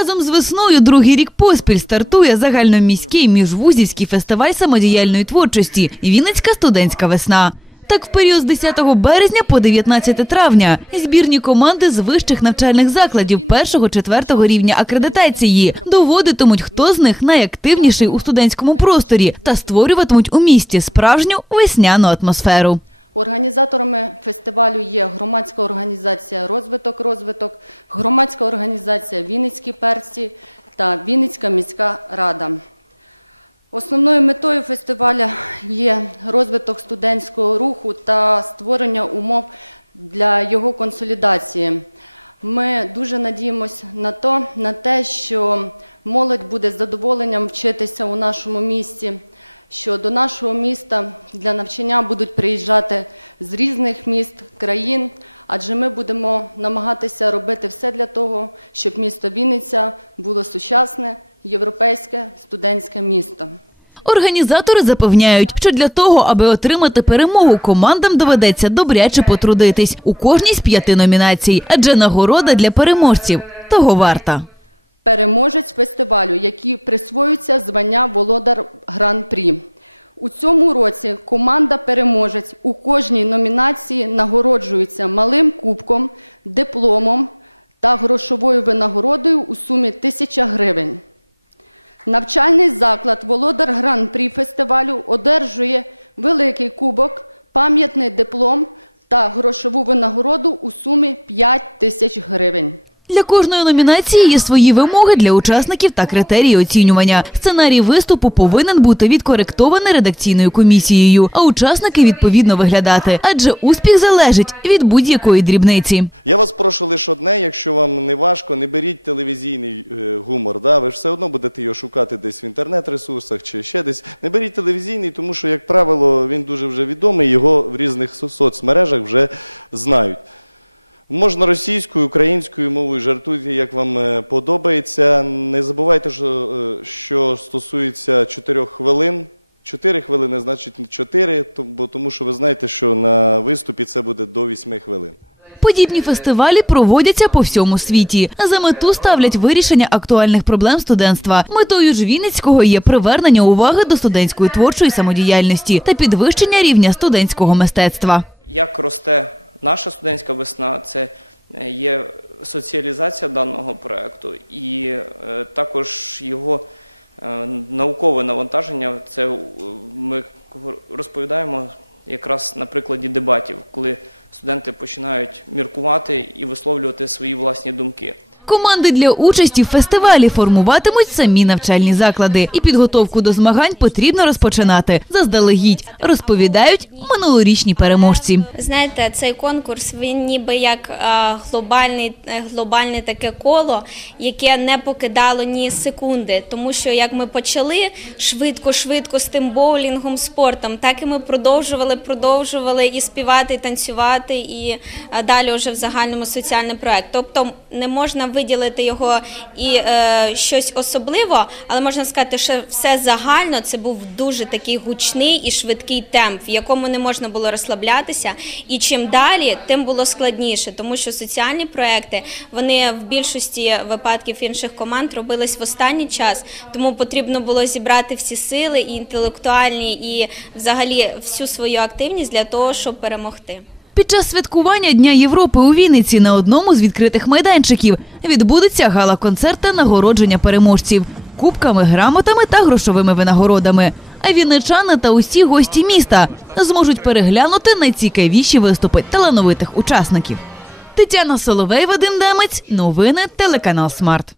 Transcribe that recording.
Разом з весною другий рік поспіль стартує загальноміський міжвузівський фестиваль самодіяльної творчості Вінницька студентська весна. Так, в період з 10 березня по 19 травня збірні команди з вищих навчальних закладів першого-четвертого рівня акредитації доводитимуть, хто з них найактивніший у студентському просторі та створюватимуть у місті справжню весняну атмосферу. Організаторами фестивалю є громадська організація Розвиток розвиток, громадська організація Вінницькі перці та Вінницька міська рада. Основною метою фестивалю є розвиток студентського руху та створення умов для його консолідації. Ми дуже надіємося на то, на те, що молодь буде з задоволенням вчитися у нашому місті, що до нашого міста для навчання будуть приїжджати з різних міст, країн, адже ми будемо намагатися робити все для того, щоб місто Вінниця було сучасне, європейське студентське місто. Організатори запевняють, що для того, аби отримати перемогу, командам доведеться добряче потрудитись у кожній з п'яти номінацій, адже нагорода для переможців того варта. Переможець фестивалю, які присвоюються звання Володар Гран-прі. У цьому році команда переможець у кожній номінації нагороджується малим кубком, дипломом та грошовою винагородою у сумі 1000 гривень. Навчальний заклад Володар Гран-прі фестивалю одержує великий кубок, пам'ятний диплом та грошову винагороду у сумі 5 тисяч гривень. Для кожної номінації є свої вимоги для учасників та критерії оцінювання. Сценарій виступу повинен бути відкоректований редакційною комісією, а учасники відповідно виглядати, адже успіх залежить від будь-якої дрібниці. Я вас прошу лише одне, якщо вам не важко, не беріть телевізійний е, гумор. Да? Ви ж все одно будете його шукати десь в інтернет-ресурсах чи ще десь. Не беріть телевізійний, тому що, як правило, він дуже вже відомий, його в різних соцмережах вже знають. Можна російською, українською мовою, жартуйте, як вам е, подобається. Не забувайте, що, е, що стосується чотирьох хвилин. Чотири хвилини, значить не чотири, то- бо тому що ви знаєте, що на виступі це буде до вісьми хвилин. Подібні фестивалі проводяться по всьому світі. За мету ставлять вирішення актуальних проблем студентства. Метою ж Вінницького є привернення уваги до студентської творчої самодіяльності та підвищення рівня студентського мистецтва. як росте наша студентська весна, це е, є соціалізація даного проекту, і е, також його е, наукове навантаження. Це ми розповідаємо якраз на прикладі дебатів, коли студенти починають міркувати і висловлювати свої власні думки. Команди для участі в фестивалі формуватимуть самі навчальні заклади, і підготовку до змагань потрібно розпочинати заздалегідь, розповідають минулорічні переможці. Знаєте, цей конкурс він ніби як е, глобальний, е, глобальне таке коло, яке не покидало ні секунди. Тому що як ми почали швидко, швидко з тим боулінгом, спортом, так і ми продовжували, продовжували і співати, і танцювати, і е, далі вже в загальному соціальний проект. Тобто не можна виділити його і е, щось особливо, але можна сказати, що все загально це був дуже такий гучний і швидкий темп, в якому не можна було розслаблятися. І чим далі, тим було складніше, тому що соціальні проекти вони в більшості випадків інших команд робились в останній час, тому потрібно було зібрати всі сили і інтелектуальні, і взагалі всю свою активність для того, щоб перемогти. Під час святкування Дня Європи у Вінниці на одному з відкритих майданчиків відбудеться гала-концерт та нагородження переможців кубками, грамотами та грошовими винагородами. А вінничани та усі гості міста зможуть переглянути найцікавіші виступи талановитих учасників. Тетяна Соловей, Вадим Демець, новини телеканал Смарт.